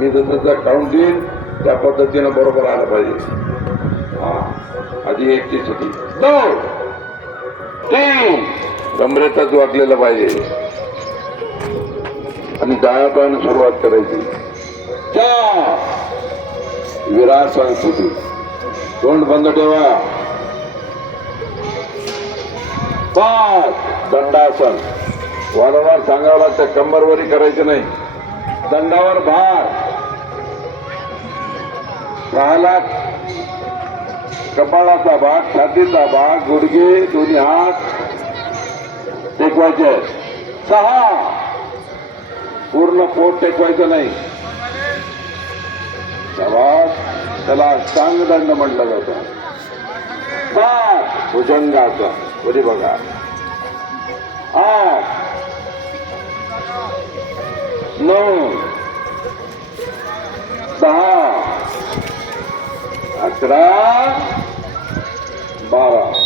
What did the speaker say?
मी जसं काउंट देईन त्या पद्धतीनं बरोबर आलं पाहिजे. हा आधी 1 ची स्थिती 2 3 गंभीरताच वाटलेलं पाहिजे आणि डाव्या पायानं सुरुवात करायची. 4 विरासन स्थिती, तोंड बंद ठेवा. 5 दंडासन, वारंवार सांगावं लागतं, कंबरवरी करायचं नाही, दंडावर भार. 6 कपाळाचा भाग, छातीचा भाग, गुडघे, दोन्ही हात टेकवायचे. 6 पूर्ण पोट टेकवायचं नाही. त्याला अष्टांगदंड म्हटलं जातं. 7 भुजंगासन, बरी बघा. 8 9 10 11 12